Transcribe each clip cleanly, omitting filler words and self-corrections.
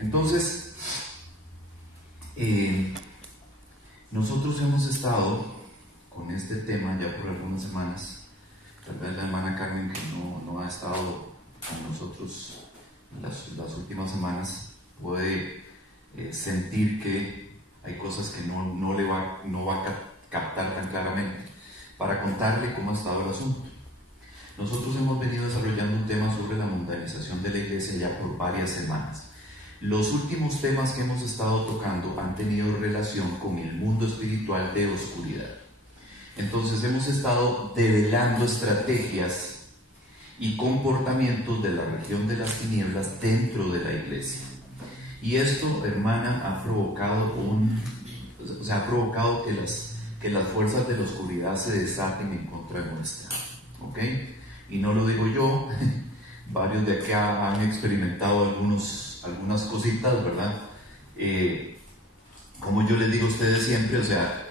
Entonces, nosotros hemos estado con este tema ya por algunas semanas. Tal vez la hermana Carmen, que no ha estado con nosotros las últimas semanas, puede sentir que hay cosas que no va a captar tan claramente. Para contarle cómo ha estado el asunto, nosotros hemos venido desarrollando un tema sobre la mundanización de la iglesia ya por varias semanas. Los últimos temas que hemos estado tocando han tenido relación con el mundo espiritual de oscuridad. Entonces hemos estado develando estrategias y comportamientos de la región de las tinieblas dentro de la iglesia. Y esto, hermana, ha provocado que las fuerzas de la oscuridad se desaten en contra nuestra. ¿Ok? Y no lo digo yo, varios de acá han experimentado algunas cositas, ¿verdad? Como yo les digo a ustedes siempre, o sea,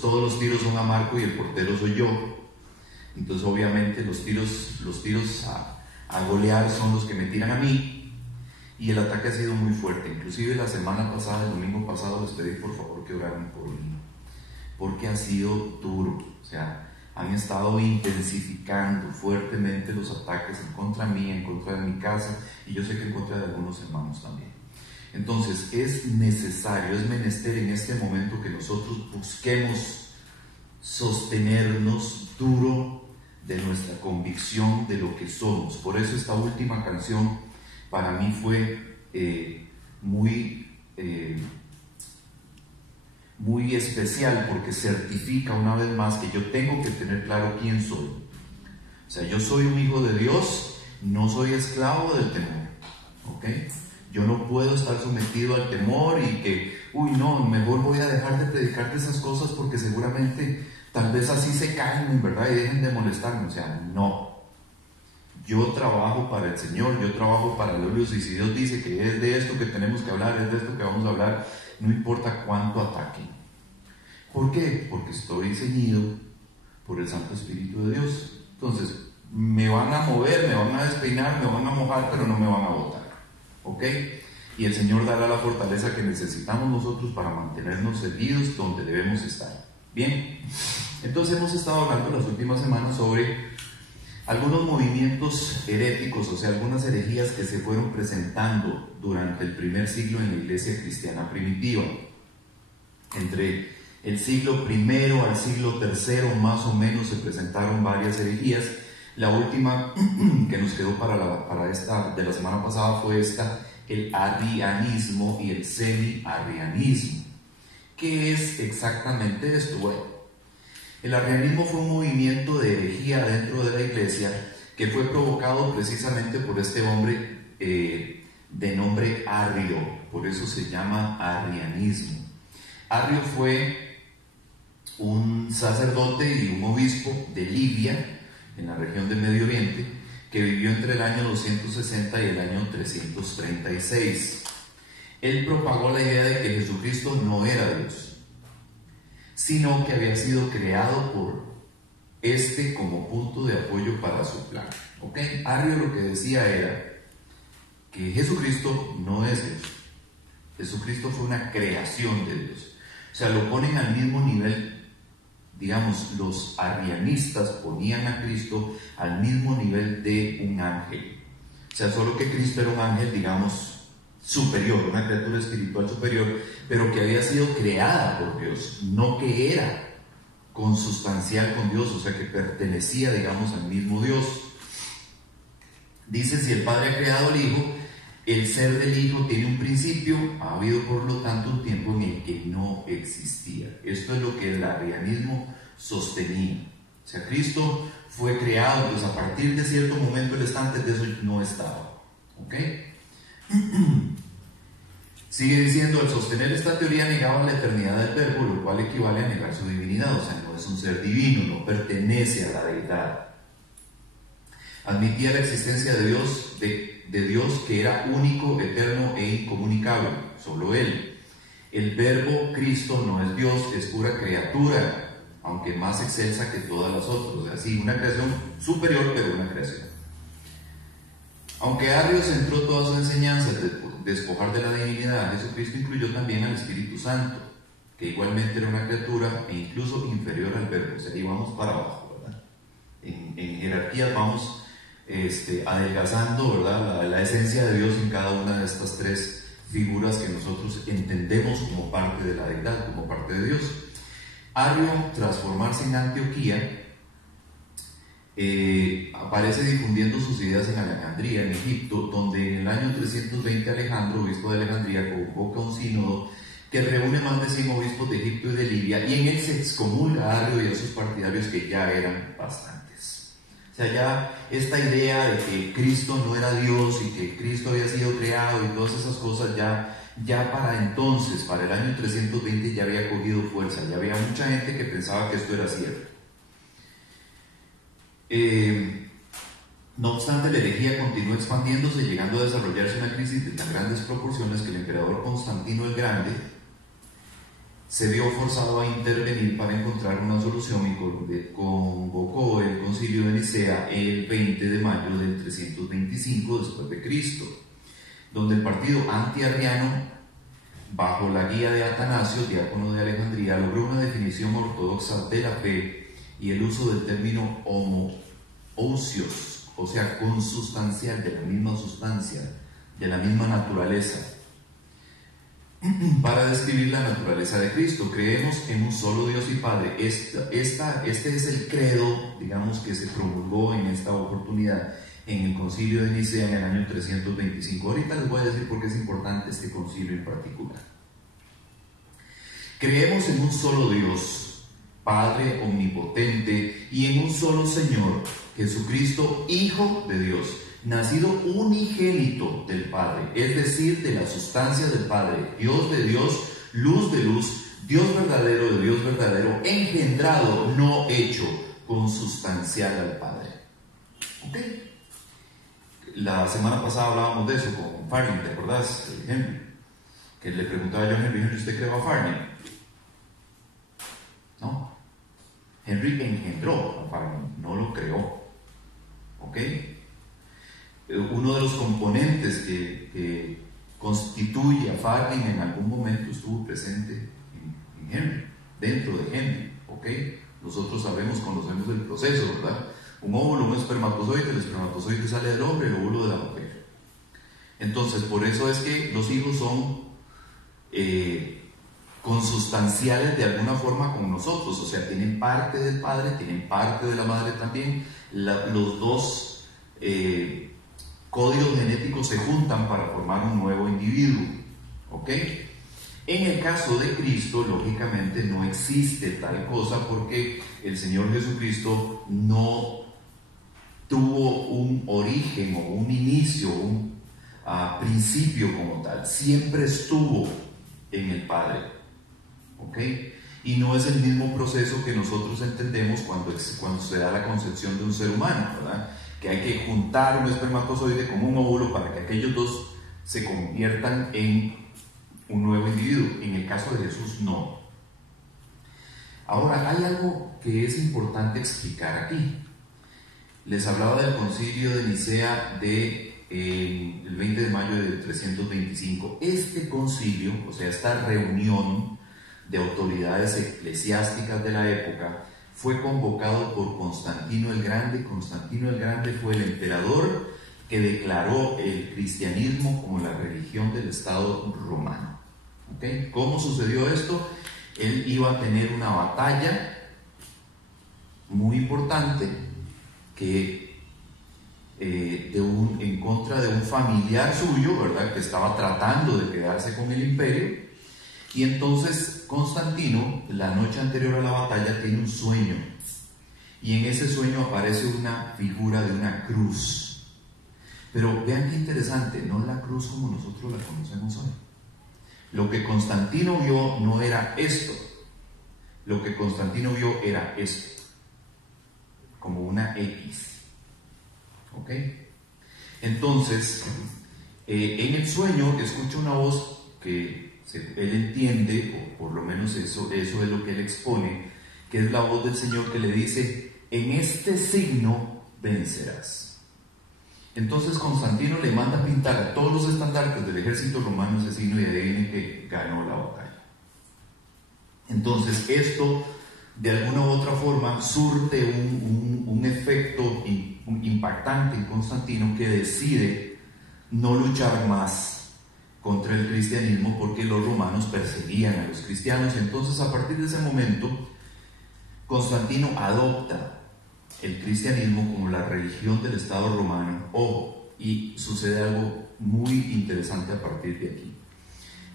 todos los tiros son a Marco y el portero soy yo. Entonces obviamente los tiros a golear son los que me tiran a mí, y el ataque ha sido muy fuerte. Inclusive la semana pasada, el domingo pasado, les pedí por favor que oraran por mí, porque ha sido duro. O sea, han estado intensificando fuertemente los ataques en contra mía, en contra de mi casa, y yo sé que en contra de algunos hermanos también. Entonces es necesario, es menester en este momento que nosotros busquemos sostenernos duro de nuestra convicción de lo que somos. Por eso esta última canción para mí fue muy especial, porque certifica una vez más que yo tengo que tener claro quién soy. O sea, yo soy un hijo de Dios, no soy esclavo del temor. ¿Ok? Yo no puedo estar sometido al temor y que, no, mejor voy a dejar de predicarte esas cosas porque seguramente tal vez así se caen, en verdad, y dejen de molestarme. O sea, no. Yo trabajo para el Señor, yo trabajo para la luz, y si Dios dice que es de esto que tenemos que hablar, es de esto que vamos a hablar, no importa cuánto ataquen. ¿Por qué? Porque estoy ceñido por el Santo Espíritu de Dios. Entonces, me van a mover, me van a despeinar, me van a mojar, pero no me van a botar. ¿Ok? Y el Señor dará la fortaleza que necesitamos nosotros para mantenernos erguidos donde debemos estar. Bien, entonces hemos estado hablando las últimas semanas sobre algunos movimientos heréticos, o sea, algunas herejías que se fueron presentando durante el primer siglo en la iglesia cristiana primitiva. Entre el siglo I al siglo III más o menos se presentaron varias herejías. La última que nos quedó para esta de la semana pasada fue el arrianismo y el semi-arrianismo. ¿Qué es exactamente esto? Bueno, el arrianismo fue un movimiento de herejía dentro de la iglesia que fue provocado precisamente por este hombre de nombre Arrio, por eso se llama arrianismo. Arrio fue un sacerdote y un obispo de Libia, en la región del Medio Oriente, que vivió entre el año 260 y el año 336. Él propagó la idea de que Jesucristo no era Dios, sino que había sido creado por como punto de apoyo para su plan. ¿Ok? Arrio lo que decía era que Jesucristo no es Dios. Jesucristo fue una creación de Dios. O sea, lo ponen al mismo nivel. Digamos, los arrianistas ponían a Cristo al mismo nivel de un ángel. O sea, solo que Cristo era un ángel, digamos, superior, una criatura espiritual superior, pero que había sido creada por Dios, no que era consustancial con Dios, o sea, que pertenecía, digamos, al mismo Dios. Dice, si el Padre ha creado al Hijo, el ser del Hijo tiene un principio, ha habido por lo tanto un tiempo en el que no existía. Esto es lo que el arrianismo sostenía. O sea, Cristo fue creado, pues a partir de cierto momento él está, antes de eso no estaba. ¿Ok? Sigue diciendo, al sostener esta teoría negaban la eternidad del Verbo, lo cual equivale a negar su divinidad. O sea, no es un ser divino, no pertenece a la deidad. Admitía la existencia de Dios que era único, eterno e incomunicable, solo Él. El Verbo Cristo no es Dios, es pura criatura, aunque más excelsa que todas las otras. O sea, sí, una creación superior, pero una creación. Aunque Arrio centró toda su enseñanza despojar de la divinidad a Jesucristo incluyó también al Espíritu Santo, que igualmente era una criatura e incluso inferior al Verbo. O sea, ahí vamos para abajo, ¿verdad? En jerarquías vamos adelgazando, ¿verdad? La esencia de Dios en cada una de estas tres figuras que nosotros entendemos como parte de la deidad, como parte de Dios. Ario, tras formarse en Antioquía, aparece difundiendo sus ideas en Alejandría, en Egipto, donde en el año 320 Alejandro, obispo de Alejandría, convoca un sínodo que reúne más de 100 obispos de Egipto y de Libia, y en él se excomulga a Ario y a sus partidarios, que ya eran bastantes. O sea, ya esta idea de que Cristo no era Dios y que Cristo había sido creado y todas esas cosas, ya para entonces, para el año 320, ya había cogido fuerza, ya había mucha gente que pensaba que esto era cierto. No obstante, la herejía continuó expandiéndose, llegando a desarrollarse una crisis de tan grandes proporciones que el emperador Constantino el Grande se vio forzado a intervenir para encontrar una solución y convocó el concilio de Nicea el 20 de mayo del 325 después de Cristo, donde el partido antiarriano, bajo la guía de Atanasio, diácono de Alejandría, logró una definición ortodoxa de la fe y el uso del término homoousios, o sea, consustancial, de la misma sustancia, de la misma naturaleza, para describir la naturaleza de Cristo. Creemos en un solo Dios y Padre. Este es el credo, digamos, que se promulgó en esta oportunidad en el concilio de Nicea en el año 325. Ahorita les voy a decir por qué es importante este concilio en particular. Creemos en un solo Dios, Padre omnipotente, y en un solo Señor, Jesucristo, Hijo de Dios, nacido unigénito del Padre, es decir, de la sustancia del Padre, Dios de Dios, luz de luz, Dios verdadero de Dios verdadero, engendrado, no hecho, consustancial al Padre. ¿Ok? La semana pasada hablábamos de eso con Farney, ¿te acordás? Henry, que le preguntaba yo a Henry, ¿usted creó a Farney? No. Henry engendró a Farney, no lo creó. ¿Ok? Uno de los componentes que constituye a Farney en algún momento estuvo presente en Henry, dentro de Henry. ¿Ok? Nosotros conocemos el proceso, ¿verdad? Un óvulo, un espermatozoide, el espermatozoide sale del hombre, el óvulo de la mujer. Entonces, por eso es que los hijos son consustanciales de alguna forma con nosotros, o sea, tienen parte del padre, tienen parte de la madre también. Los dos códigos genéticos se juntan para formar un nuevo individuo. ¿Ok? En el caso de Cristo, lógicamente no existe tal cosa, porque el Señor Jesucristo no tuvo un origen o un inicio, un principio como tal. Siempre estuvo en el Padre. ¿Ok? Y no es el mismo proceso que nosotros entendemos cuando se da la concepción de un ser humano, ¿verdad? Que hay que juntar un espermatozoide con un óvulo para que aquellos dos se conviertan en un nuevo individuo. En el caso de Jesús, no. Ahora, hay algo que es importante explicar aquí. Les hablaba del concilio de Nicea el 20 de mayo de 325. Este concilio, o sea, esta reunión de autoridades eclesiásticas de la época, fue convocado por Constantino el Grande. Constantino el Grande fue el emperador que declaró el cristianismo como la religión del Estado romano. ¿Okay? ¿Cómo sucedió esto? Él iba a tener una batalla muy importante en contra de un familiar suyo, ¿verdad?, que estaba tratando de quedarse con el imperio. Y entonces Constantino, la noche anterior a la batalla, tiene un sueño, y en ese sueño aparece una figura de una cruz. Pero vean qué interesante, no la cruz como nosotros la conocemos hoy. Lo que Constantino vio no era esto, lo que Constantino vio era esto, como una X. ¿Ok? Entonces, en el sueño escucha una voz que él entiende, o por lo menos eso es lo que él expone, que es la voz del Señor que le dice: en este signo vencerás. Entonces Constantino le manda a pintar a todos los estandartes del ejército romano asesino y adivinen que ganó la batalla. Entonces esto de alguna u otra forma surte un efecto impactante en Constantino, que decide no luchar más contra el cristianismo porque los romanos perseguían a los cristianos. Entonces a partir de ese momento Constantino adopta el cristianismo como la religión del Estado romano. Ojo, y sucede algo muy interesante a partir de aquí.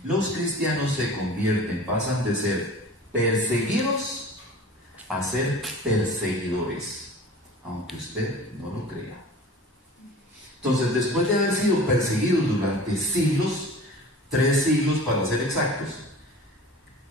Los cristianos se convierten, pasan de ser perseguidos a ser perseguidores, aunque usted no lo crea. Entonces, después de haber sido perseguidos durante siglos, 3 siglos para ser exactos,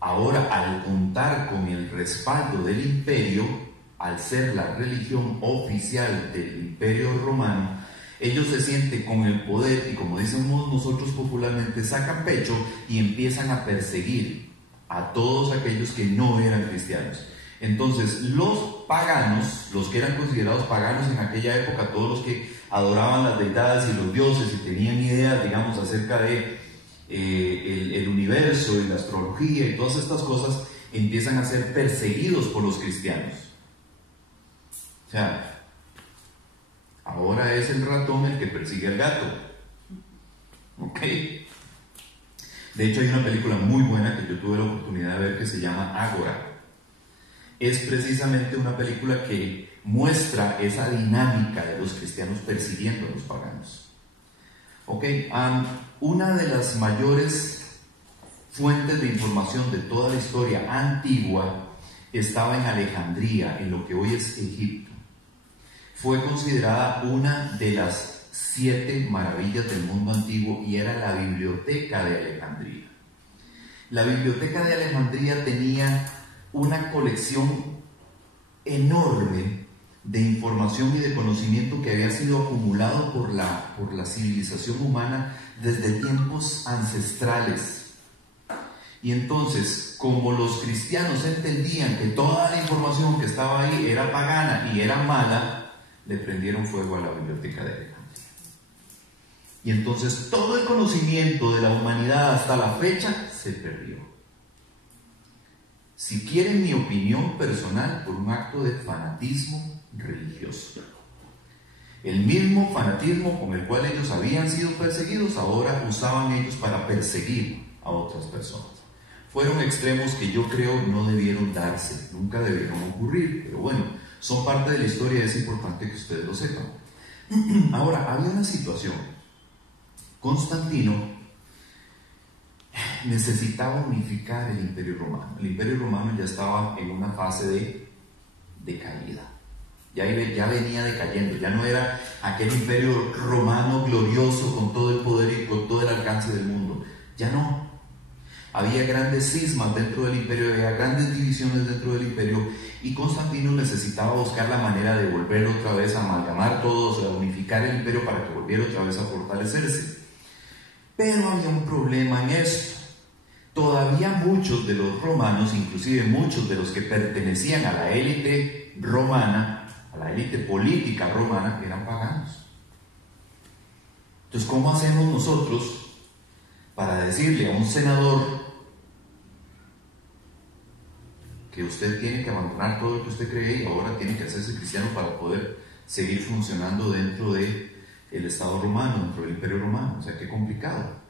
ahora al contar con el respaldo del imperio, al ser la religión oficial del imperio romano, ellos se sienten con el poder y, como decimos nosotros popularmente, sacan pecho y empiezan a perseguir a todos aquellos que no eran cristianos. Entonces los paganos, los que eran considerados paganos en aquella época, todos los que adoraban las deidades y los dioses y tenían ideas, digamos, acerca de el universo y la astrología y todas estas cosas, empiezan a ser perseguidos por los cristianos. O sea, ahora es el ratón el que persigue al gato. ¿Ok? De hecho hay una película muy buena que yo tuve la oportunidad de ver que se llama Ágora. Es precisamente una película que muestra esa dinámica de los cristianos persiguiendo a los paganos. ¿Ok? Una de las mayores fuentes de información de toda la historia antigua estaba en Alejandría, en lo que hoy es Egipto. Fue considerada una de las 7 maravillas del mundo antiguo y era la Biblioteca de Alejandría. La Biblioteca de Alejandría tenía una colección enorme de información y de conocimiento que había sido acumulado por la civilización humana desde tiempos ancestrales. Y entonces, como los cristianos entendían que toda la información que estaba ahí era pagana y era mala, le prendieron fuego a la Biblioteca de Alejandría. Y entonces todo el conocimiento de la humanidad hasta la fecha se perdió. Si quieren mi opinión personal, por un acto de fanatismo religioso. El mismo fanatismo con el cual ellos habían sido perseguidos, ahora usaban ellos para perseguir a otras personas. Fueron extremos que yo creo no debieron darse, nunca debieron ocurrir, pero bueno, son parte de la historia y es importante que ustedes lo sepan. Ahora, había una situación. Constantino necesitaba unificar el imperio romano. El imperio romano ya estaba en una fase de caída. Ya venía decayendo, ya no era aquel imperio romano glorioso con todo el poder y con todo el alcance del mundo. Ya no. Había grandes cismas dentro del imperio, había grandes divisiones dentro del imperio, y Constantino necesitaba buscar la manera de volver otra vez a amalgamar todos, a unificar el imperio para que volviera otra vez a fortalecerse. Pero había un problema en esto. Todavía muchos de los romanos, inclusive muchos de los que pertenecían a la élite romana, a la élite política romana, eran paganos. Entonces, ¿cómo hacemos nosotros para decirle a un senador que usted tiene que abandonar todo lo que usted cree y ahora tiene que hacerse cristiano para poder seguir funcionando dentro del Estado romano, dentro del Imperio Romano? O sea, qué complicado.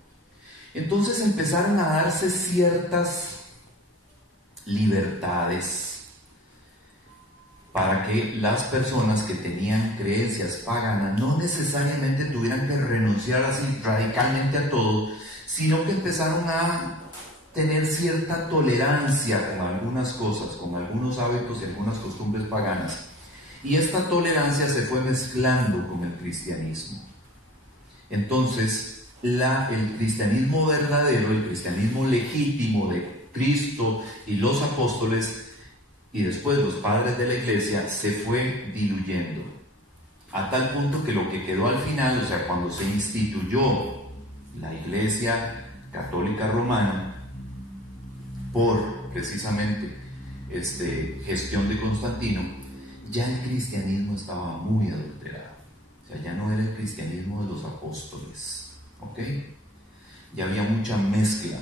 Entonces empezaron a darse ciertas libertades para que las personas que tenían creencias paganas no necesariamente tuvieran que renunciar así radicalmente a todo, sino que empezaron a tener cierta tolerancia con algunas cosas, con algunos hábitos y algunas costumbres paganas. Y esta tolerancia se fue mezclando con el cristianismo. Entonces, el cristianismo verdadero, el cristianismo legítimo de Cristo y los apóstoles, y después los padres de la iglesia, se fue diluyendo. A tal punto que lo que quedó al final, o sea, cuando se instituyó la iglesia católica romana, por precisamente gestión de Constantino, ya el cristianismo estaba muy adulterado. O O sea, ya no era el cristianismo de los apóstoles, ¿ok? Ya había mucha mezcla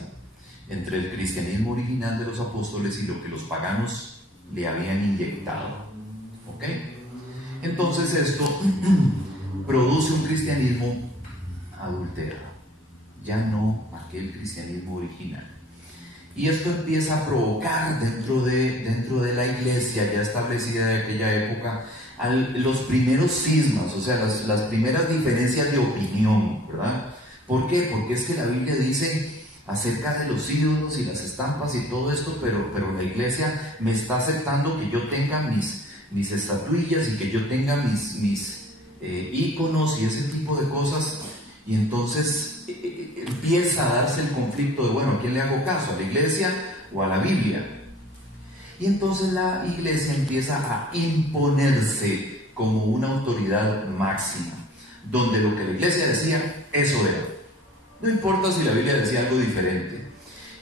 entre el cristianismo original de los apóstoles y lo que los paganos le habían inyectado, ¿ok? Entonces esto produce un cristianismo adulterado, ya no aquel cristianismo original. Y esto empieza a provocar dentro de la iglesia ya establecida de aquella época los primeros cismas, o sea, las primeras diferencias de opinión, ¿verdad? ¿Por qué? Porque es que la Biblia dice acerca de los ídolos y las estampas y todo esto, pero la iglesia me está aceptando que yo tenga mis estatuillas y que yo tenga mis íconos y ese tipo de cosas. Y entonces empieza a darse el conflicto de, bueno, ¿a quién le hago caso? ¿A la iglesia o a la Biblia? Y entonces la iglesia empieza a imponerse como una autoridad máxima, donde lo que la iglesia decía, eso era. No importa si la Biblia decía algo diferente.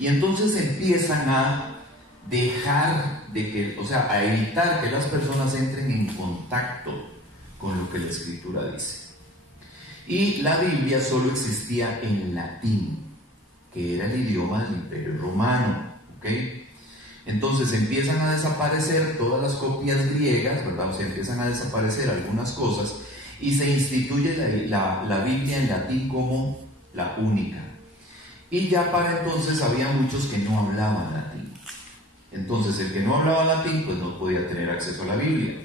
Y entonces empiezan a dejar de que, o sea, a evitar que las personas entren en contacto con lo que la Escritura dice. Y la Biblia solo existía en latín, que era el idioma del Imperio Romano, ¿ok? Entonces empiezan a desaparecer todas las copias griegas, ¿verdad? O sea, empiezan a desaparecer algunas cosas y se instituye la Biblia en latín como la única. Y ya para entonces había muchos que no hablaban latín. Entonces el que no hablaba latín pues no podía tener acceso a la Biblia.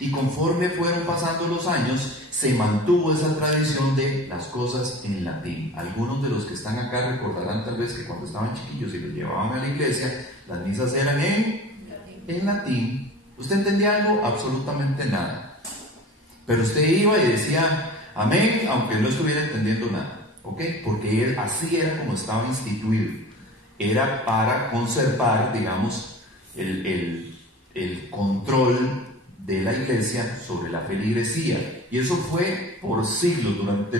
Y conforme fueron pasando los años, se mantuvo esa tradición de las cosas en latín. Algunos de los que están acá recordarán tal vez que cuando estaban chiquillos y los llevaban a la iglesia, las misas eran en latín. ¿Usted entendía algo? Absolutamente nada. Pero usted iba y decía amén, aunque no estuviera entendiendo nada. ¿Ok? Porque así era como estaba instituido. Era para conservar, digamos, el control de la iglesia sobre la feligresía. Y eso fue por siglos, durante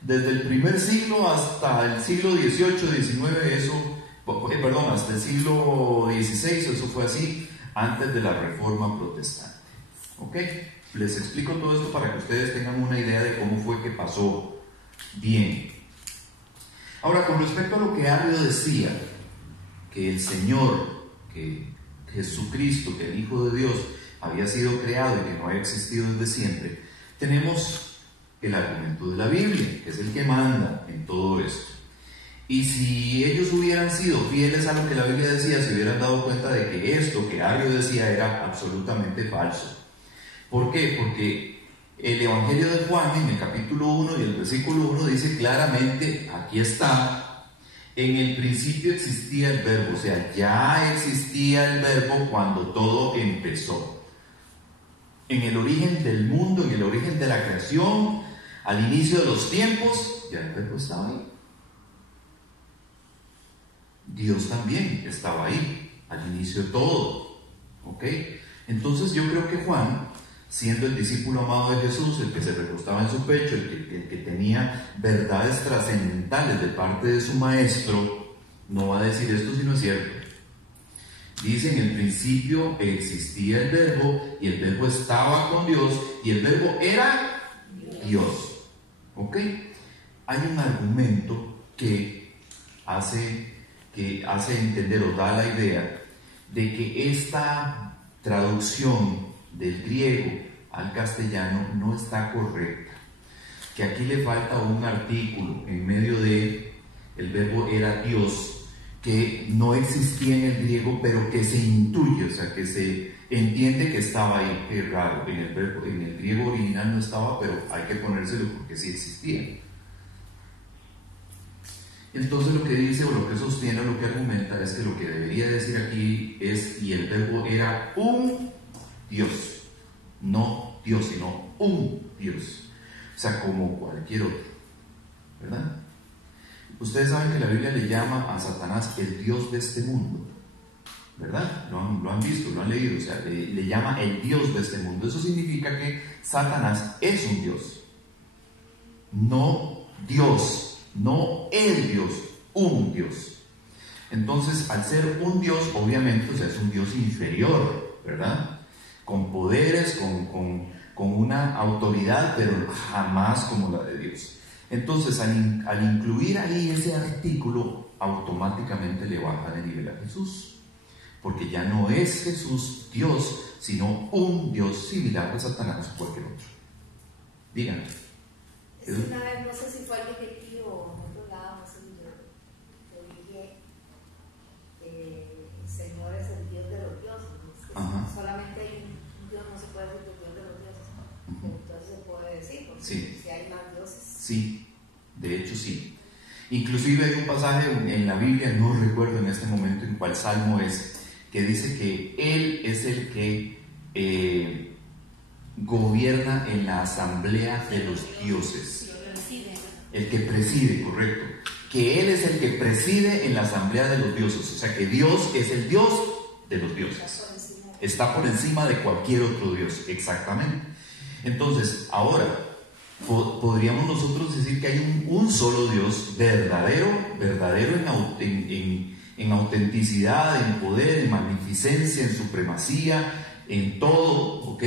desde el primer siglo hasta el siglo XVIII, XIX, hasta el siglo XVI, eso fue así, antes de la Reforma Protestante. ¿Ok? Les explico todo esto para que ustedes tengan una idea de cómo fue que pasó. Bien. Ahora, con respecto a lo que Arrio decía, que el Señor, que Jesucristo, que el Hijo de Dios, había sido creado y que no había existido desde siempre, tenemos el argumento de la Biblia, que es el que manda en todo esto. Y si ellos hubieran sido fieles a lo que la Biblia decía, se hubieran dado cuenta de que esto que Arrio decía era absolutamente falso. ¿Por qué? Porque el Evangelio de Juan, en el capítulo 1 y el versículo 1, dice claramente, aquí está, en el principio existía el verbo, o sea, ya existía el verbo cuando todo empezó. En el origen del mundo, en el origen de la creación, al inicio de los tiempos, ya el verbo estaba ahí. Dios también estaba ahí, al inicio de todo. ¿Ok? Entonces yo creo que Juan, siendo el discípulo amado de Jesús, el que se recostaba en su pecho, el que tenía verdades trascendentales de parte de su maestro, no va a decir esto si no es cierto. Dice, en el principio existía el verbo y el verbo estaba con Dios y el verbo era Dios. ¿Ok? Hay un argumento que hace entender o da la idea de que esta traducción del griego al castellano no está correcta, que aquí le falta un artículo en medio de el verbo era Dios, que no existía en el griego, pero que se intuye, o sea, que se entiende que estaba ahí. Qué raro, en el griego original no estaba, pero hay que ponérselo porque sí existía. Entonces lo que dice, o lo que sostiene, o lo que argumenta, es que lo que debería decir aquí es, y el verbo era un Dios, no Dios, sino un Dios, o sea, como cualquier otro, ¿verdad? Ustedes saben que la Biblia le llama a Satanás el Dios de este mundo, ¿verdad? Lo han visto, lo han leído, o sea, le llama el Dios de este mundo. Eso significa que Satanás es un Dios, no Dios, no el Dios, un Dios. Entonces, al ser un Dios, obviamente, o sea, es un Dios inferior, ¿verdad? Con poderes, con una autoridad, pero jamás como la de Dios. Entonces, al incluir ahí ese artículo, automáticamente le baja de nivel a Jesús, porque ya no es Jesús Dios, sino un Dios similar a Satanás o cualquier otro. Díganme. Es una vez, no sé si fue el directivo o en otro lado, no sé si yo dije, el Señor es el Dios de los dioses, ¿no? Solamente hay un Dios, no se puede decir el Dios de los dioses, pero entonces se puede decir, porque si hay más dioses. Sí, de hecho sí. Inclusive hay un pasaje en la Biblia, no recuerdo en este momento en cuál salmo es, que dice que Él es el que gobierna en la asamblea de los dioses. El que preside, correcto. Que Él es el que preside en la asamblea de los dioses. O sea que Dios es el Dios de los dioses. Está por encima de cualquier otro Dios, exactamente. Entonces, ahora, podríamos nosotros decir que hay un solo Dios verdadero en autenticidad, en poder, en magnificencia, en supremacía, en todo, ¿ok?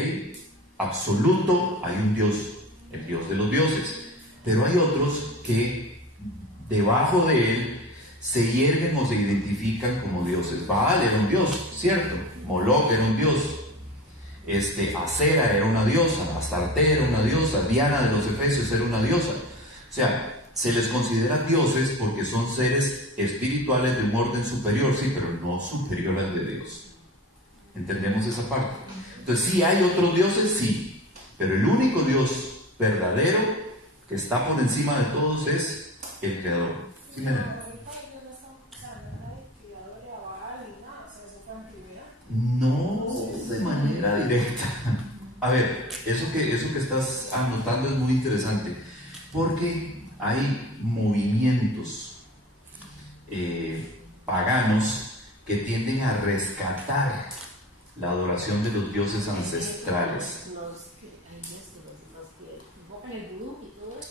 Absoluto. Hay un Dios, el Dios de los dioses, pero hay otros que debajo de él se hierven o se identifican como dioses. Baal era un dios, ¿cierto? Moloch era un dios, Acera era una diosa, Astarte era una diosa, Diana de los Efesios era una diosa. O sea, se les considera dioses porque son seres espirituales de un orden superior, sí, pero no superior al de Dios. ¿Entendemos esa parte? Entonces, sí hay otros dioses, sí, pero el único Dios verdadero que está por encima de todos es el Creador. ¿Sí me ven? No de manera directa. A ver, eso que estás anotando es muy interesante, porque hay movimientos paganos que tienden a rescatar la adoración de los dioses ancestrales.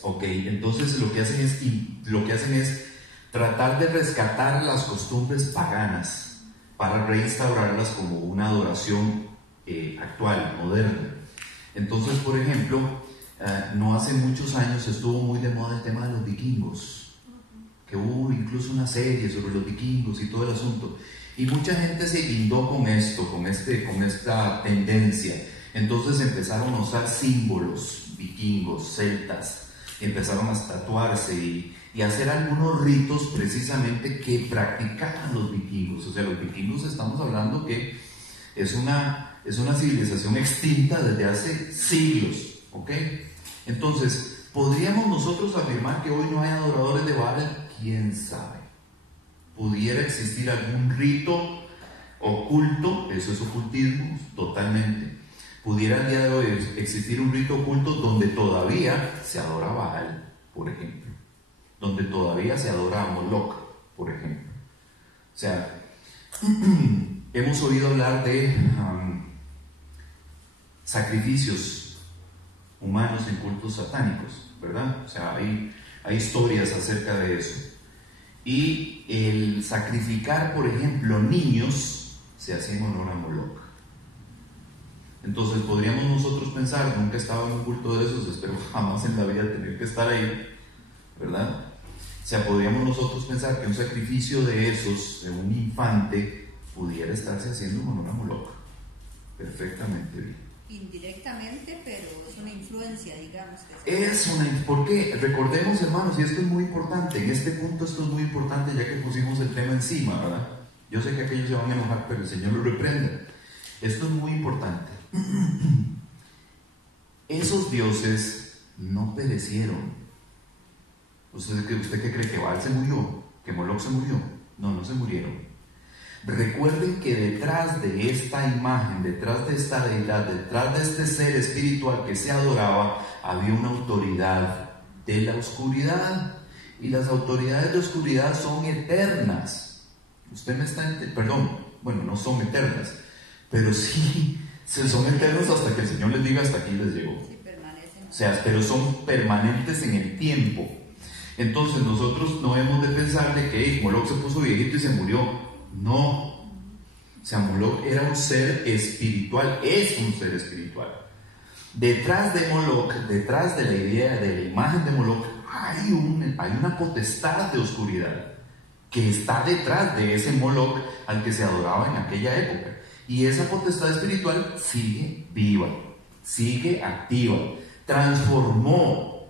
Ok, entonces lo que hacen es tratar de rescatar las costumbres paganas para reinstaurarlas como una adoración actual, moderna. Entonces, por ejemplo, no hace muchos años estuvo muy de moda el tema de los vikingos, que hubo incluso una serie sobre los vikingos y todo el asunto. Y mucha gente se guindó con esto, con esta tendencia. Entonces empezaron a usar símbolos vikingos, celtas, empezaron a tatuarse y hacer algunos ritos precisamente que practicaban los vikingos. O sea, los vikingos, estamos hablando que es una civilización extinta desde hace siglos, ¿ok? Entonces, ¿podríamos nosotros afirmar que hoy no hay adoradores de Baal? ¿Quién sabe? ¿Pudiera existir algún rito oculto? Eso es ocultismo, totalmente. ¿Pudiera al día de hoy existir un rito oculto donde todavía se adora a Baal, por ejemplo? Donde todavía se adora a Moloch, por ejemplo. O sea, hemos oído hablar de sacrificios humanos en cultos satánicos, ¿verdad? O sea, hay historias acerca de eso. Y el sacrificar, por ejemplo, niños, se hacía en honor a Moloch. Entonces podríamos nosotros pensar, nunca he estado en un culto de esos, espero jamás en la vida tener que estar ahí, ¿verdad? O sea, podríamos nosotros pensar que un sacrificio de esos, de un infante, pudiera estarse haciendo en honor a Moloch. Perfectamente bien. Indirectamente, pero es una influencia, digamos. ¿Por qué? Recordemos, hermanos, y esto es muy importante, en este punto esto es muy importante ya que pusimos el tema encima, ¿verdad? Yo sé que aquellos se van a enojar, pero el Señor lo reprende. Esto es muy importante. Esos dioses no perecieron. ¿Usted qué cree? ¿Que Baal se murió? ¿Que Moloch se murió? No se murieron. Recuerden que detrás de esta imagen, detrás de esta deidad, detrás de este ser espiritual que se adoraba, había una autoridad de la oscuridad. Y las autoridades de oscuridad son eternas. Usted me está entendiendo, perdón, bueno, no son eternas, pero sí son eternos hasta que el Señor les diga hasta aquí les llegó. Sí, permanecen. O sea, pero son permanentes en el tiempo. Entonces nosotros no hemos de pensar de que Moloch se puso viejito y se murió. No. O sea, Moloch era un ser espiritual, es un ser espiritual. Detrás de Moloch, detrás de la idea de la imagen de Moloch, hay una potestad de oscuridad que está detrás de ese Moloch al que se adoraba en aquella época. Y esa potestad espiritual sigue viva, sigue activa, transformó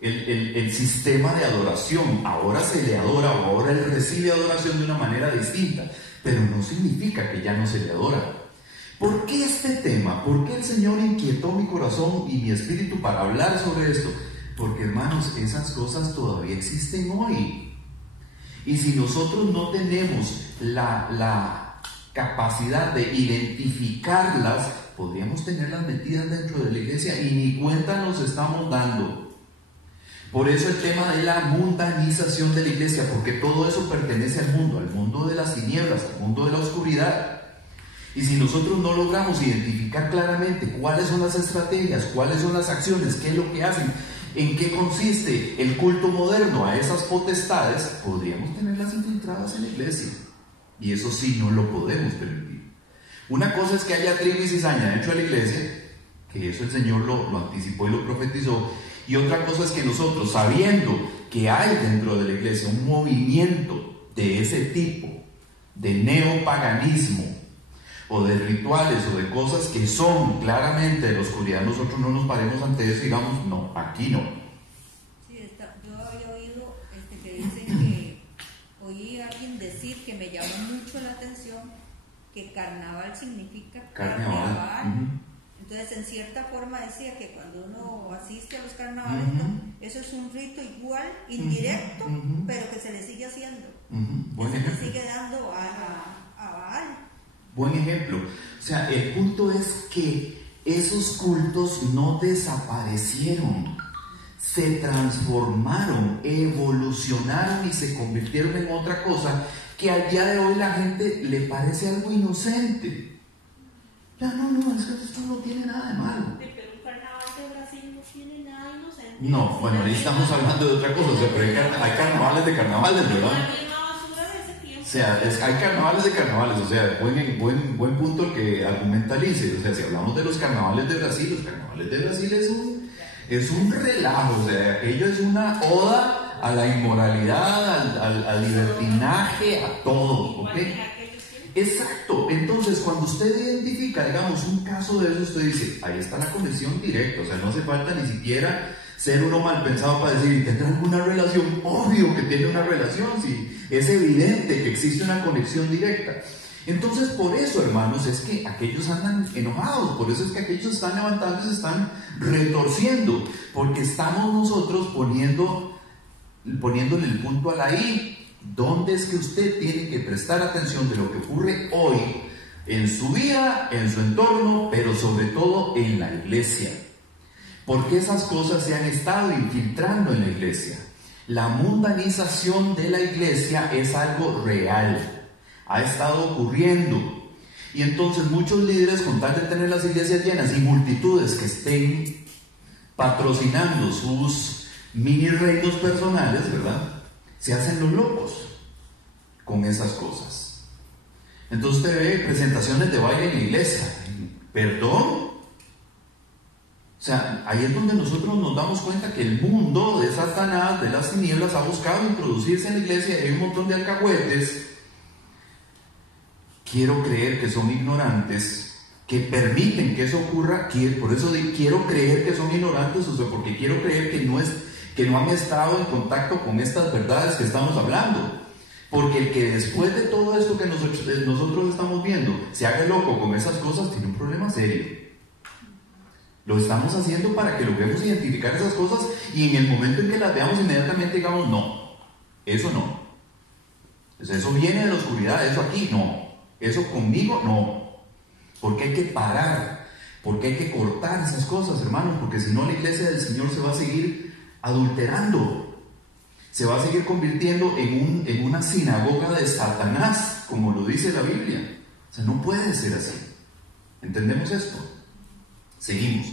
el sistema de adoración. Ahora se le adora, o ahora él recibe adoración de una manera distinta, pero no significa que ya no se le adora. ¿Por qué este tema? ¿Por qué el Señor inquietó mi corazón y mi espíritu para hablar sobre esto? Porque, hermanos, esas cosas todavía existen hoy. Y si nosotros no tenemos la capacidad de identificarlas, podríamos tenerlas metidas dentro de la iglesia y ni cuenta nos estamos dando. Por eso el tema de la mundanización de la iglesia, porque todo eso pertenece al mundo de las tinieblas, al mundo de la oscuridad. Y si nosotros no logramos identificar claramente cuáles son las estrategias, cuáles son las acciones, qué es lo que hacen, en qué consiste el culto moderno a esas potestades, podríamos tenerlas infiltradas en la iglesia. Y eso sí no lo podemos permitir. Una cosa es que haya trigo y cizaña dentro de la iglesia, que eso el Señor lo anticipó y lo profetizó. Y otra cosa es que nosotros, sabiendo que hay dentro de la iglesia un movimiento de ese tipo, de neopaganismo, o de rituales o de cosas que son claramente de la oscuridad, nosotros no nos paremos ante eso y digamos, no, aquí no. Sí, yo había oído que dicen que oí a alguien decir que me llamó mucho la atención que carnaval significa carnaval. Entonces, en cierta forma decía que cuando uno asiste a los carnavales, eso es un rito igual, indirecto, pero que se le sigue haciendo. Buen que se le ejemplo. sigue dando a Baal. Buen ejemplo. O sea, el punto es que esos cultos no desaparecieron, se transformaron, evolucionaron y se convirtieron en otra cosa que al día de hoy la gente le parece algo inocente. Ya no, es que esto no tiene nada de malo. Pero un carnaval de Brasil no tiene nada inocente. No, bueno, ahí estamos hablando de otra cosa, o sea, pero hay carnavales de carnavales, ¿verdad? O sea, hay carnavales de carnavales, o sea, buen punto el que argumenta Lice. O sea, si hablamos de los carnavales de Brasil, los carnavales de Brasil es un relajo, o sea, aquello es una oda a la inmoralidad, al libertinaje, a todo, ¿ok? Exacto. Entonces, cuando usted identifica, digamos, un caso de eso, usted dice, ahí está la conexión directa, o sea, no hace falta ni siquiera ser uno mal pensado para decir, ¿tendrá alguna relación? Obvio que tiene una relación, sí, es evidente que existe una conexión directa. Entonces, por eso, hermanos, es que aquellos andan enojados, por eso es que aquellos están levantando y se están retorciendo, porque estamos nosotros poniéndole el punto a la I. ¿Dónde es que usted tiene que prestar atención de lo que ocurre hoy en su vida, en su entorno, pero sobre todo en la iglesia? Porque esas cosas se han estado infiltrando en la iglesia. La mundanización de la iglesia es algo real, ha estado ocurriendo. Y entonces muchos líderes, con tal de tener las iglesias llenas y multitudes que estén patrocinando sus mini reinos personales, ¿verdad?, se hacen los locos con esas cosas. Entonces usted ve presentaciones de baile en la iglesia. ¿Perdón? O sea, ahí es donde nosotros nos damos cuenta que el mundo de Satanás, de las tinieblas, ha buscado introducirse en la iglesia y hay un montón de alcahuetes. Quiero creer que son ignorantes, que permiten que eso ocurra. Por eso quiero creer que son ignorantes, o sea, porque quiero creer que no han estado en contacto con estas verdades que estamos hablando. Porque el que después de todo esto que nosotros estamos viendo se haga loco con esas cosas, tiene un problema serio. Lo estamos haciendo para que logremos identificar esas cosas y en el momento en que las veamos inmediatamente digamos, no, eso no. Pues eso viene de la oscuridad, eso aquí no, eso conmigo no. Porque hay que parar, porque hay que cortar esas cosas, hermanos, porque si no la iglesia del Señor se va a seguir adulterando, se va a seguir convirtiendo en una sinagoga de Satanás, como lo dice la Biblia. O sea, no puede ser así. ¿Entendemos esto? Seguimos.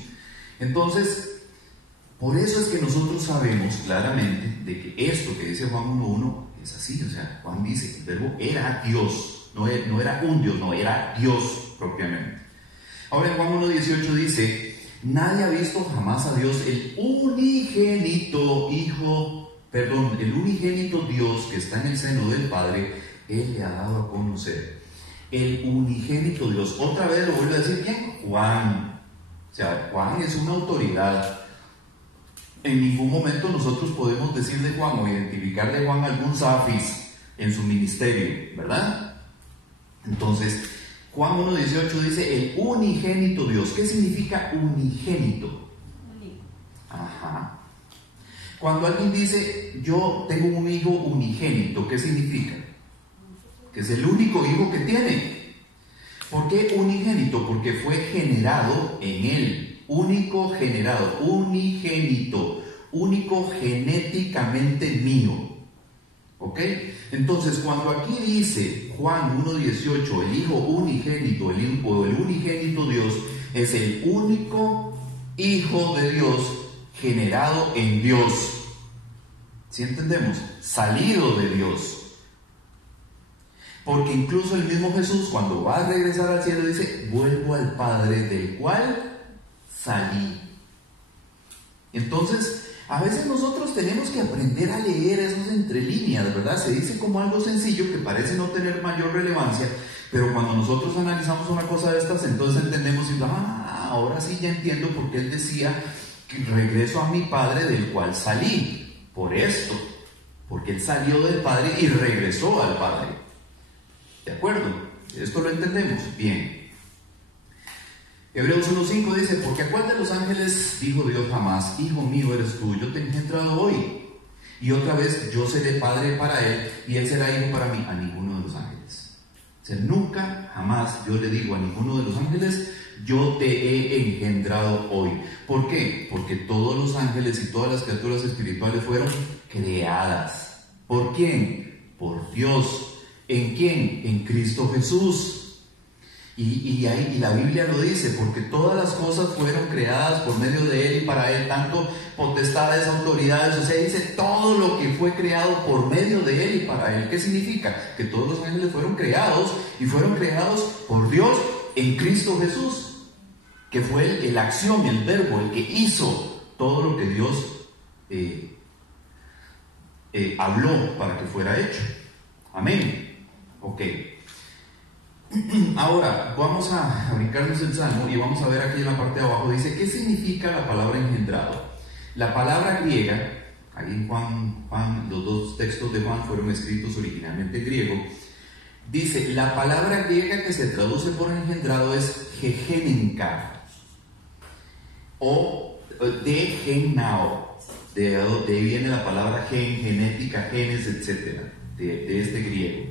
Entonces, por eso es que nosotros sabemos claramente de que esto que dice Juan 1.1 es así. O sea, Juan dice que el verbo era Dios, no era un Dios, no, era Dios propiamente. Ahora en Juan 1.18 dice, nadie ha visto jamás a Dios, el unigénito Dios que está en el seno del Padre, Él le ha dado a conocer. El unigénito Dios. Otra vez lo vuelvo a decir, ¿quién? Juan. O sea, Juan es una autoridad. En ningún momento nosotros podemos decir de Juan o identificar de Juan algún safis en su ministerio, ¿verdad? Entonces, Juan 1:18 dice el unigénito Dios. ¿Qué significa unigénito? Ajá. Cuando alguien dice yo tengo un hijo unigénito, ¿qué significa? Que es el único hijo que tiene. ¿Por qué unigénito? Porque fue generado en él. Único generado, unigénito, único genéticamente mío. ¿Ok? Entonces, cuando aquí dice Juan 1:18, el hijo unigénito, el unigénito Dios, es el único hijo de Dios generado en Dios. ¿Sí entendemos? Salido de Dios. Porque incluso el mismo Jesús, cuando va a regresar al cielo, dice, vuelvo al Padre del cual salí. Entonces, a veces nosotros tenemos que aprender a leer esos entre líneas, ¿verdad? Se dice como algo sencillo que parece no tener mayor relevancia, pero cuando nosotros analizamos una cosa de estas, entonces entendemos y ahora sí ya entiendo por qué él decía que regreso a mi Padre del cual salí. Por esto, porque él salió del Padre y regresó al Padre. ¿De acuerdo? Esto lo entendemos bien. Hebreos 1:5 dice, porque a cuál de los ángeles dijo Dios jamás, hijo mío eres tú, yo te he engendrado hoy, y otra vez yo seré padre para él y él será hijo para mí? A ninguno de los ángeles. O sea, nunca, jamás yo le digo a ninguno de los ángeles, yo te he engendrado hoy. ¿Por qué? Porque todos los ángeles y todas las criaturas espirituales fueron creadas. ¿Por quién? Por Dios. ¿En quién? En Cristo Jesús. Y la Biblia lo dice, porque todas las cosas fueron creadas por medio de Él y para Él, tanto potestades, autoridades, o sea, dice todo lo que fue creado por medio de Él y para Él. ¿Qué significa? Que todos los ángeles fueron creados y fueron creados por Dios en Cristo Jesús, que fue la acción, el verbo, el que hizo todo lo que Dios habló para que fuera hecho. Amén. Ok. Ahora vamos a brincarnos el salmo y vamos a ver aquí en la parte de abajo, dice, ¿qué significa la palabra engendrado? La palabra griega, ahí en Juan, los dos textos de Juan fueron escritos originalmente en griego, dice, la palabra griega que se traduce por engendrado es gehenenka, o de genao, de ahí viene la palabra gen, genética, genes, etc., de este griego.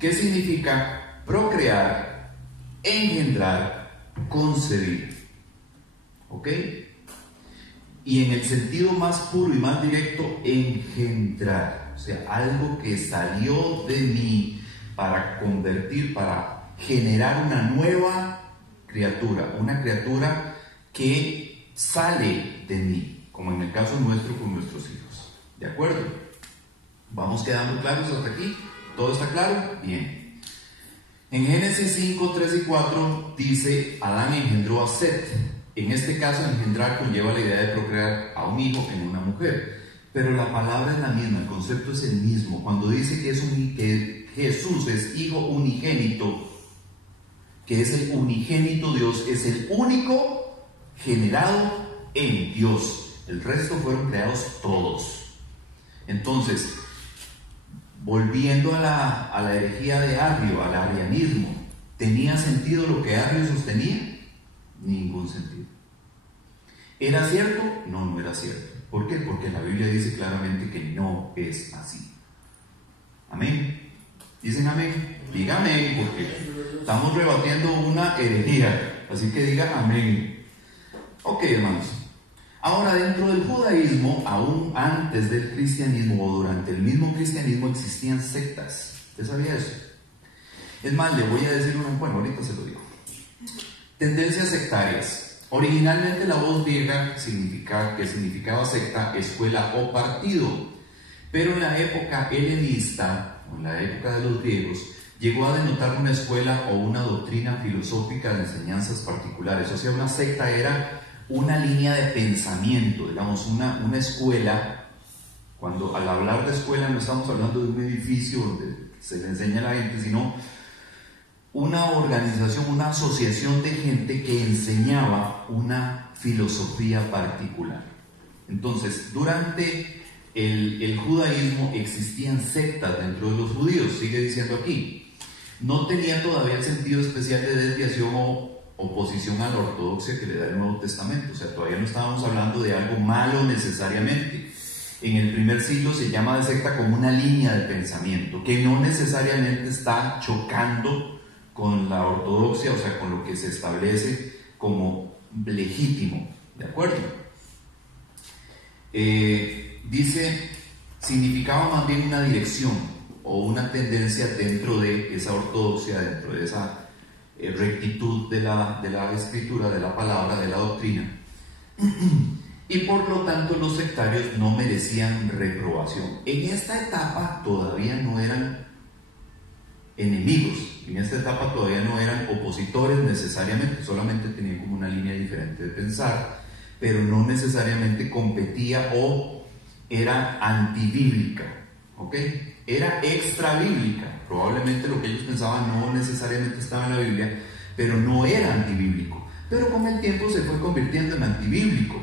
¿Qué significa? Procrear, engendrar, concebir. ¿Ok? Y en el sentido más puro y más directo, engendrar. O sea, algo que salió de mí para convertir, para generar una nueva criatura. Una criatura que sale de mí, como en el caso nuestro con nuestros hijos. ¿De acuerdo? ¿Vamos quedando claros hasta aquí? ¿Todo está claro? Bien. En Génesis 5, 3 y 4 dice, Adán engendró a Set. En este caso, engendrar conlleva la idea de procrear a un hijo en una mujer. Pero la palabra es la misma, el concepto es el mismo. Cuando dice que Jesús es hijo unigénito, que es el unigénito Dios, es el único generado en Dios. El resto fueron creados todos. Entonces, volviendo a la herejía de Arrio, al arrianismo, ¿tenía sentido lo que Arrio sostenía? Ningún sentido. ¿Era cierto? No, no era cierto. ¿Por qué? Porque la Biblia dice claramente que no es así. Amén. ¿Dicen amén? Diga amén, porque estamos rebatiendo una herejía. Así que diga amén. Ok, hermanos. Ahora, dentro del judaísmo, aún antes del cristianismo o durante el mismo cristianismo, existían sectas. ¿Usted sabía eso? Es más, le voy a decir bueno, ahorita se lo digo. Tendencias sectarias. Originalmente la voz griega significaba secta, escuela o partido. Pero en la época helenista, o en la época de los griegos, llegó a denotar una escuela o una doctrina filosófica de enseñanzas particulares. O sea, una secta era una línea de pensamiento, digamos, una escuela. Cuando al hablar de escuela no estamos hablando de un edificio donde se le enseña a la gente, sino una organización, una asociación de gente que enseñaba una filosofía particular. Entonces, durante el judaísmo existían sectas dentro de los judíos, sigue diciendo aquí. No tenía todavía el sentido especial de desviación o oposición a la ortodoxia que le da el Nuevo Testamento. O sea, todavía no estábamos hablando de algo malo necesariamente. En el primer siglo se llama de secta como una línea de pensamiento que no necesariamente está chocando con la ortodoxia, o sea, con lo que se establece como legítimo, ¿de acuerdo? Dice, significaba más bien una dirección o una tendencia dentro de esa ortodoxia, dentro de esa rectitud de la escritura, de la palabra, de la doctrina. Y por lo tanto los sectarios no merecían reprobación. En esta etapa todavía no eran enemigos, en esta etapa todavía no eran opositores necesariamente, solamente tenían como una línea diferente de pensar, pero no necesariamente competía o era antibíblica, ¿ok? Era extrabíblica, probablemente lo que ellos pensaban no necesariamente estaba en la Biblia, pero no era antibíblico. Pero con el tiempo se fue convirtiendo en antibíblico.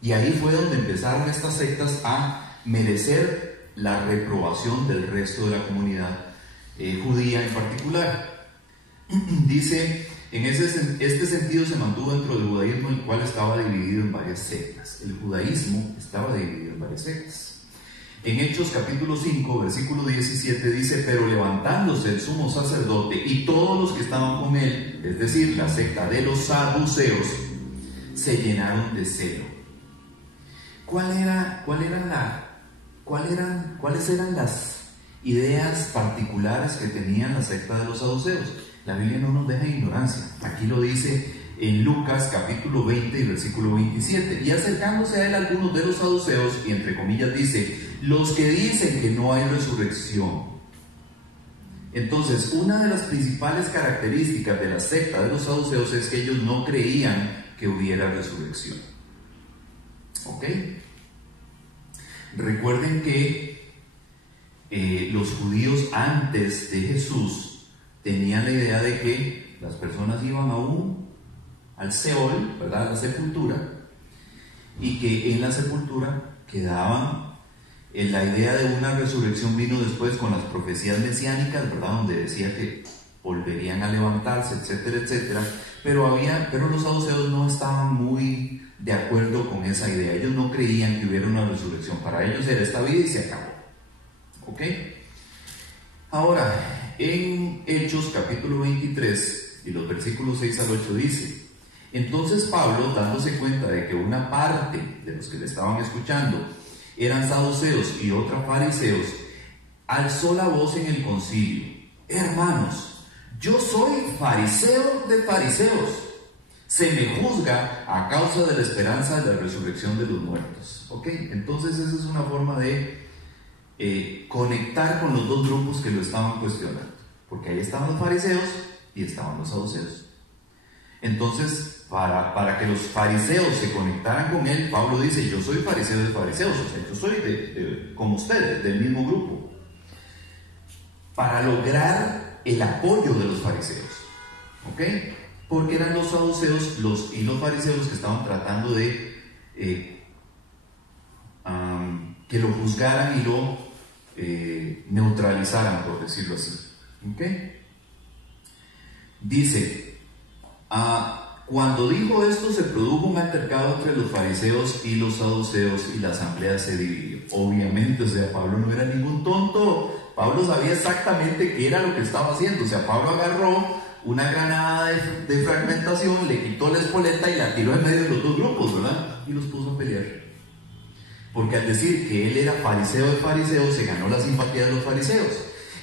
Y ahí fue donde empezaron estas sectas a merecer la reprobación del resto de la comunidad judía en particular. Dice, en este sentido se mantuvo dentro del judaísmo, el cual estaba dividido en varias sectas. El judaísmo estaba dividido en varias sectas. En Hechos capítulo 5, versículo 17 dice, pero levantándose el sumo sacerdote y todos los que estaban con él, es decir, la secta de los saduceos, se llenaron de celo. ¿Cuáles eran las ideas particulares que tenían la secta de los saduceos? La Biblia no nos deja ignorancia. Aquí lo dice en Lucas capítulo 20 y versículo 27. Y acercándose a él algunos de los saduceos, y entre comillas dice, los que dicen que no hay resurrección. Entonces, una de las principales características de la secta de los saduceos es que ellos no creían que hubiera resurrección. ¿Ok? Recuerden que los judíos antes de Jesús tenían la idea de que las personas iban al Seol, ¿verdad? A la sepultura, y que en la sepultura quedaban. La idea de una resurrección vino después con las profecías mesiánicas, ¿verdad? Donde decía que volverían a levantarse, etcétera, etcétera. Pero los saduceos no estaban muy de acuerdo con esa idea. Ellos no creían que hubiera una resurrección. Para ellos era esta vida y se acabó. ¿Ok? Ahora, en Hechos capítulo 23 y los versículos 6 al 8 dice, entonces Pablo, dándose cuenta de que una parte de los que le estaban escuchando eran saduceos y otros fariseos, alzó la voz en el concilio, hermanos, yo soy fariseo de fariseos. Se me juzga a causa de la esperanza de la resurrección de los muertos. ¿Ok? Entonces esa es una forma de conectar con los dos grupos que lo estaban cuestionando. Porque ahí estaban los fariseos y estaban los saduceos. Entonces, para que los fariseos se conectaran con él, Pablo dice, yo soy fariseo de fariseos. O sea, yo soy como ustedes, del mismo grupo. Para lograr el apoyo de los fariseos. ¿Ok? Porque eran los saduceos y los fariseos los que estaban tratando de que lo juzgaran y lo neutralizaran, por decirlo así. ¿Okay? Dice, cuando dijo esto se produjo un altercado entre los fariseos y los saduceos y la asamblea se dividió. Obviamente, o sea, Pablo no era ningún tonto. Pablo sabía exactamente qué era lo que estaba haciendo. O sea, Pablo agarró una granada de fragmentación, le quitó la espoleta y la tiró en medio de los dos grupos, ¿verdad? Y los puso a pelear. Porque al decir que él era fariseo de fariseos, se ganó la simpatía de los fariseos.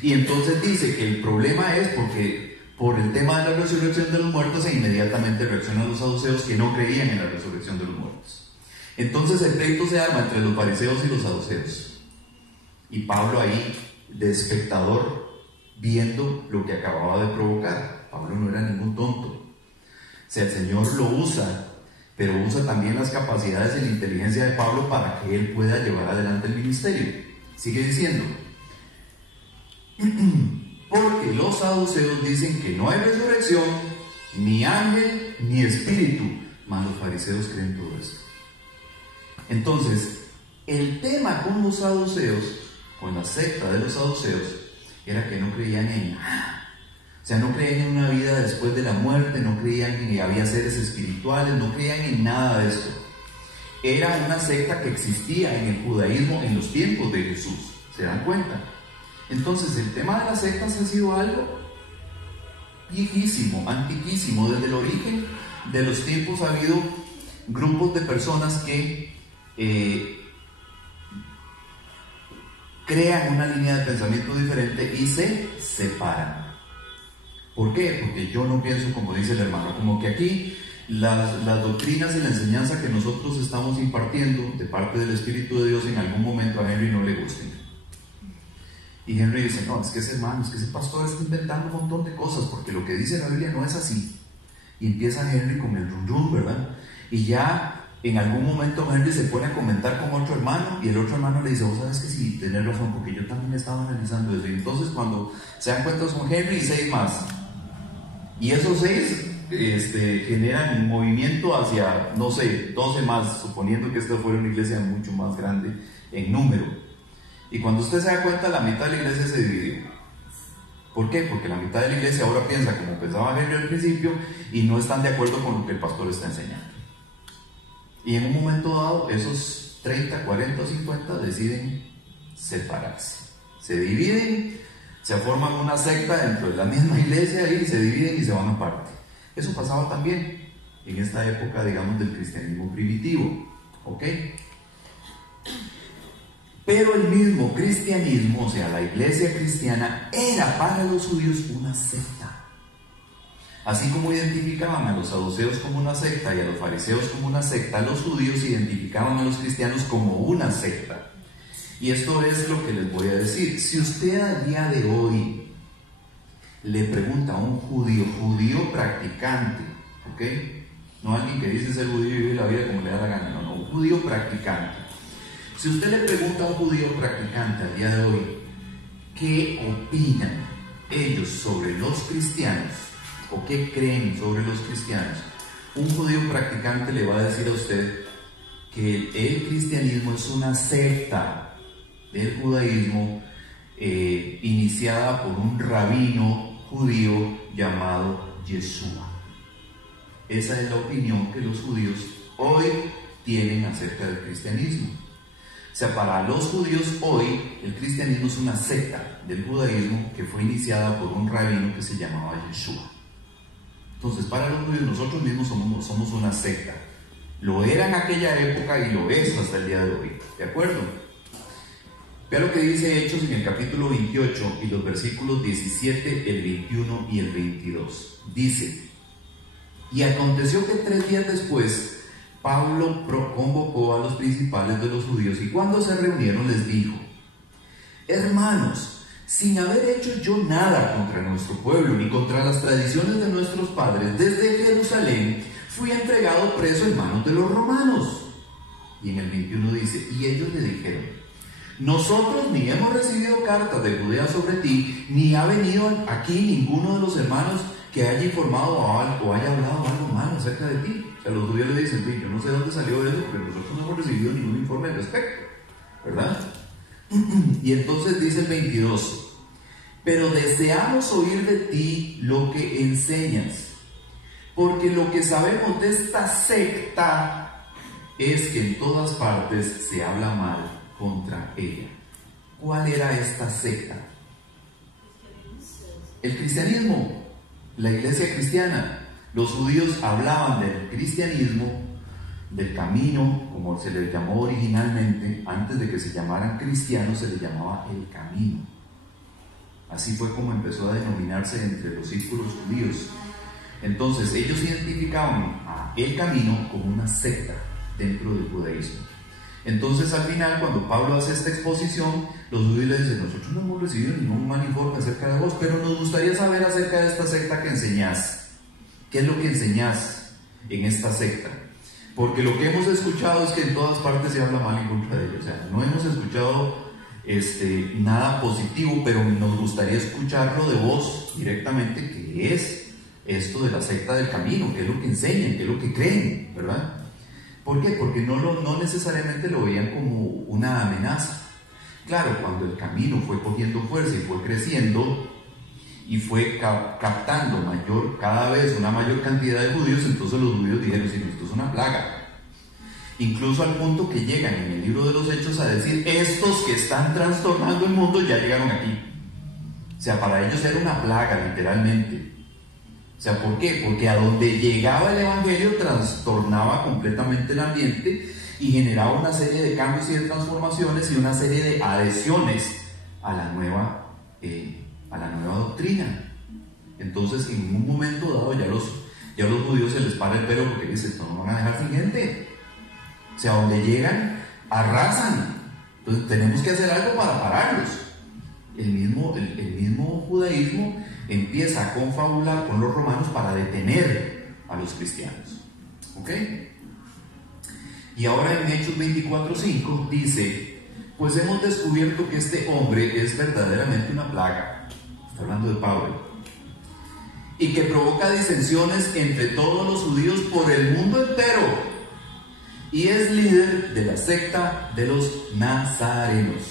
Y entonces dice que el problema es porque por el tema de la resurrección de los muertos, e inmediatamente reaccionan los saduceos que no creían en la resurrección de los muertos. Entonces el pleito se arma entre los fariseos y los saduceos. Y Pablo ahí, de espectador, viendo lo que acababa de provocar. Pablo no era ningún tonto. O sea, el Señor lo usa, pero usa también las capacidades y la inteligencia de Pablo para que él pueda llevar adelante el ministerio. Sigue diciendo, porque los saduceos dicen que no hay resurrección, ni ángel, ni espíritu, mas los fariseos creen todo esto. Entonces, el tema con los saduceos, con la secta de los saduceos, era que no creían en nada. O sea, no creían en una vida después de la muerte, no creían en que había seres espirituales, no creían en nada de esto. Era una secta que existía en el judaísmo en los tiempos de Jesús. ¿Se dan cuenta? Entonces, el tema de las sectas ha sido algo viejísimo, antiquísimo. Desde el origen de los tiempos ha habido grupos de personas que crean una línea de pensamiento diferente y se separan. ¿Por qué? Porque yo no pienso como dice el hermano, como que aquí las doctrinas y la enseñanza que nosotros estamos impartiendo de parte del Espíritu de Dios en algún momento a Henry no le gusten. Y Henry dice, no, es que ese hermano, es que ese pastor está inventando un montón de cosas, porque lo que dice la Biblia no es así. Y empieza Henry con el rum, ¿verdad? Y ya en algún momento Henry se pone a comentar con otro hermano, y el otro hermano le dice, vos sabes que sí, tenés razón, porque yo también estaba analizando eso. Y entonces cuando se dan cuenta son Henry y 6 más. Y esos 6 generan un movimiento hacia, no sé, 12 más, suponiendo que esta fuera una iglesia mucho más grande en número. Y cuando usted se da cuenta, la mitad de la iglesia se dividió. ¿Por qué? Porque la mitad de la iglesia ahora piensa como pensaba Henry al principio y no están de acuerdo con lo que el pastor está enseñando. Y en un momento dado, esos 30, 40 o 50 deciden separarse. Se dividen, se forman una secta dentro de la misma iglesia y se dividen y se van aparte. Eso pasaba también en esta época, digamos, del cristianismo primitivo. ¿Ok? Pero el mismo cristianismo, o sea, la iglesia cristiana, era para los judíos una secta. Así como identificaban a los saduceos como una secta y a los fariseos como una secta, los judíos identificaban a los cristianos como una secta. Y esto es lo que les voy a decir. Si usted a día de hoy le pregunta a un judío practicante, ¿ok? No alguien que dice ser judío y vive la vida como le da la gana, no, un judío practicante. Si usted le pregunta a un judío practicante al día de hoy, ¿qué opinan ellos sobre los cristianos? ¿O qué creen sobre los cristianos? Un judío practicante le va a decir a usted que el cristianismo es una secta del judaísmo iniciada por un rabino judío llamado Yeshua. Esa es la opinión que los judíos hoy tienen acerca del cristianismo. O sea, para los judíos hoy el cristianismo es una secta del judaísmo que fue iniciada por un rabino que se llamaba Yeshua. Entonces, para los judíos nosotros mismos somos una secta. Lo era en aquella época y lo es hasta el día de hoy. ¿De acuerdo? Vea lo que dice Hechos en el capítulo 28 y los versículos 17, el 21 y el 22. Dice, y aconteció que 3 días después Pablo convocó a los principales de los judíos y cuando se reunieron les dijo, hermanos, sin haber hecho yo nada contra nuestro pueblo ni contra las tradiciones de nuestros padres, desde Jerusalén fui entregado preso en manos de los romanos. Y en el 21 dice, y ellos le dijeron, nosotros ni hemos recibido cartas de Judea sobre ti, ni ha venido aquí ninguno de los hermanos que haya informado o haya hablado algo malo acerca de ti. O sea, los judíos le dicen, yo no sé dónde salió eso, porque nosotros no hemos recibido ningún informe al respecto, ¿verdad? Y entonces dice el 22, pero deseamos oír de ti lo que enseñas, porque lo que sabemos de esta secta es que en todas partes se habla mal contra ella. ¿Cuál era esta secta? El cristianismo, la iglesia cristiana. Los judíos hablaban del cristianismo, del camino, como se les llamó originalmente. Antes de que se llamaran cristianos se les llamaba el camino. Así fue como empezó a denominarse entre los círculos judíos. Entonces ellos identificaban a el camino como una secta dentro del judaísmo. Entonces al final, cuando Pablo hace esta exposición, los judíos le dicen, nosotros no hemos recibido ningún mal informe acerca de vos, pero nos gustaría saber acerca de esta secta que enseñás. ¿Qué es lo que enseñás en esta secta? Porque lo que hemos escuchado es que en todas partes se habla mal en contra de ellos. O sea, no hemos escuchado nada positivo, pero nos gustaría escucharlo de vos directamente, que es esto de la secta del camino, qué es lo que enseñan, qué es lo que creen, ¿verdad? ¿Por qué? Porque no necesariamente lo veían como una amenaza. Claro, cuando el camino fue cogiendo fuerza y fue creciendo y fue captando cada vez una mayor cantidad de judíos, entonces los judíos dijeron, sí, esto es una plaga. Incluso al punto que llegan en el libro de los Hechos a decir, estos que están trastornando el mundo ya llegaron aquí. O sea, para ellos era una plaga, literalmente. O sea, ¿por qué? Porque a donde llegaba el Evangelio trastornaba completamente el ambiente y generaba una serie de cambios y de transformaciones y una serie de adhesiones a la nueva doctrina. Entonces, en un momento dado, ya los judíos se les para el pelo porque dicen, esto no van a dejar sin gente. O sea, donde llegan, arrasan. Entonces, tenemos que hacer algo para pararlos. El mismo judaísmo empieza a confabular con los romanos para detener a los cristianos. ¿Ok? Y ahora en Hechos 24:5 dice, pues hemos descubierto que este hombre es verdaderamente una plaga. Está hablando de Pablo. Y que provoca disensiones entre todos los judíos por el mundo entero. Y es líder de la secta de los nazarenos.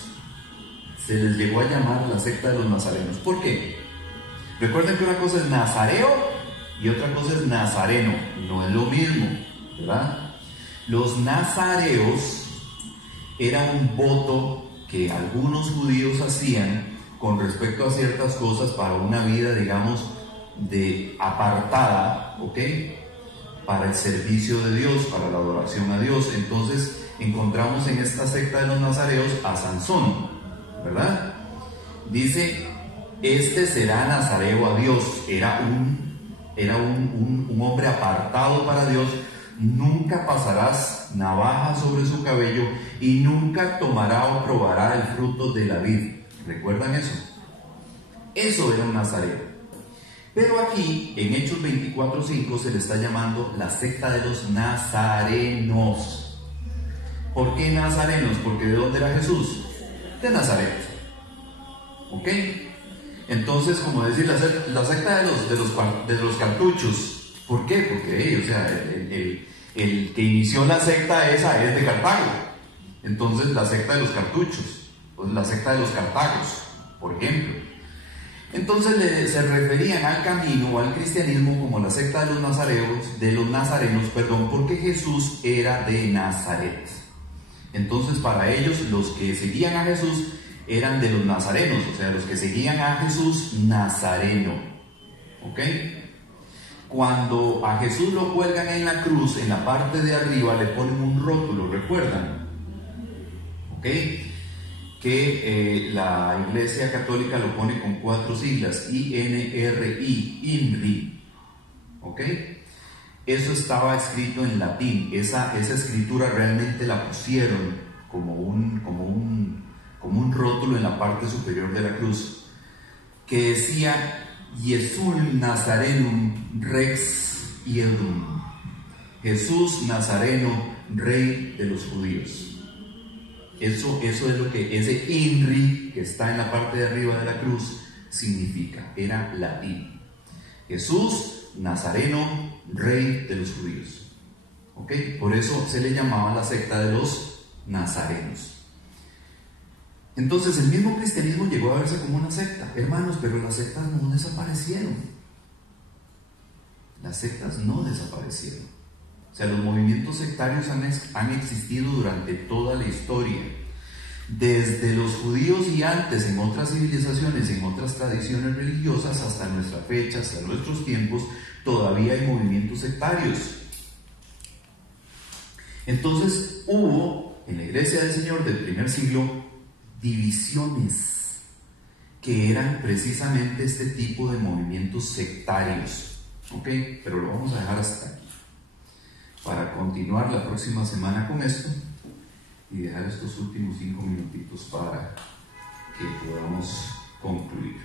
Se les llegó a llamar la secta de los nazarenos. ¿Por qué? Recuerden que una cosa es nazareo y otra cosa es nazareno. No es lo mismo, ¿verdad? Los nazareos era un voto que algunos judíos hacían con respecto a ciertas cosas para una vida, digamos, de apartada, ¿ok? Para el servicio de Dios, para la adoración a Dios. Entonces encontramos en esta secta de los nazareos a Sansón, ¿verdad? Dice, este será nazareo a Dios. Era un hombre apartado para Dios. Nunca pasarás navaja sobre su cabello y nunca tomará o probará el fruto de la vid. ¿Recuerdan eso? Eso era un nazareo. Pero aquí, en Hechos 24:5, se le está llamando la secta de los nazarenos. ¿Por qué nazarenos? Porque ¿de dónde era Jesús? De Nazaret. ¿Ok? Entonces, como decir, la secta de los cartuchos. ¿Por qué? Porque, o sea, el que inició la secta esa es de Cartago. Entonces, la secta de los cartuchos, pues la secta de los cartagos, por ejemplo. Entonces se referían al camino o al cristianismo como la secta de los nazarenos, porque Jesús era de Nazaret. Entonces, para ellos, los que seguían a Jesús eran de los nazarenos, o sea, los que seguían a Jesús nazareno. ¿Ok? Cuando a Jesús lo cuelgan en la cruz, en la parte de arriba le ponen un rótulo, ¿recuerdan? ¿Ok? Que la Iglesia Católica lo pone con 4 siglas, INRI, INRI. ¿Ok? Eso estaba escrito en latín. Esa escritura realmente la pusieron como un rótulo en la parte superior de la cruz, que decía Jesum Nazarenum Rex Iedum. Jesús Nazareno, Rey de los judíos. Eso es lo que ese INRI que está en la parte de arriba de la cruz significa. Era latín. Jesús Nazareno, Rey de los judíos. ¿Ok? Por eso se le llamaba la secta de los nazarenos. Entonces el mismo cristianismo llegó a verse como una secta, hermanos, pero las sectas no desaparecieron. Las sectas no desaparecieron. O sea, los movimientos sectarios han existido durante toda la historia. Desde los judíos y antes, en otras civilizaciones, en otras tradiciones religiosas, hasta nuestra fecha, hasta nuestros tiempos, todavía hay movimientos sectarios. Entonces hubo en la Iglesia del Señor del primer siglo divisiones que eran precisamente este tipo de movimientos sectarios. ¿Ok? Pero lo vamos a dejar hasta aquí, para continuar la próxima semana con esto y dejar estos últimos 5 minutitos para que podamos concluir.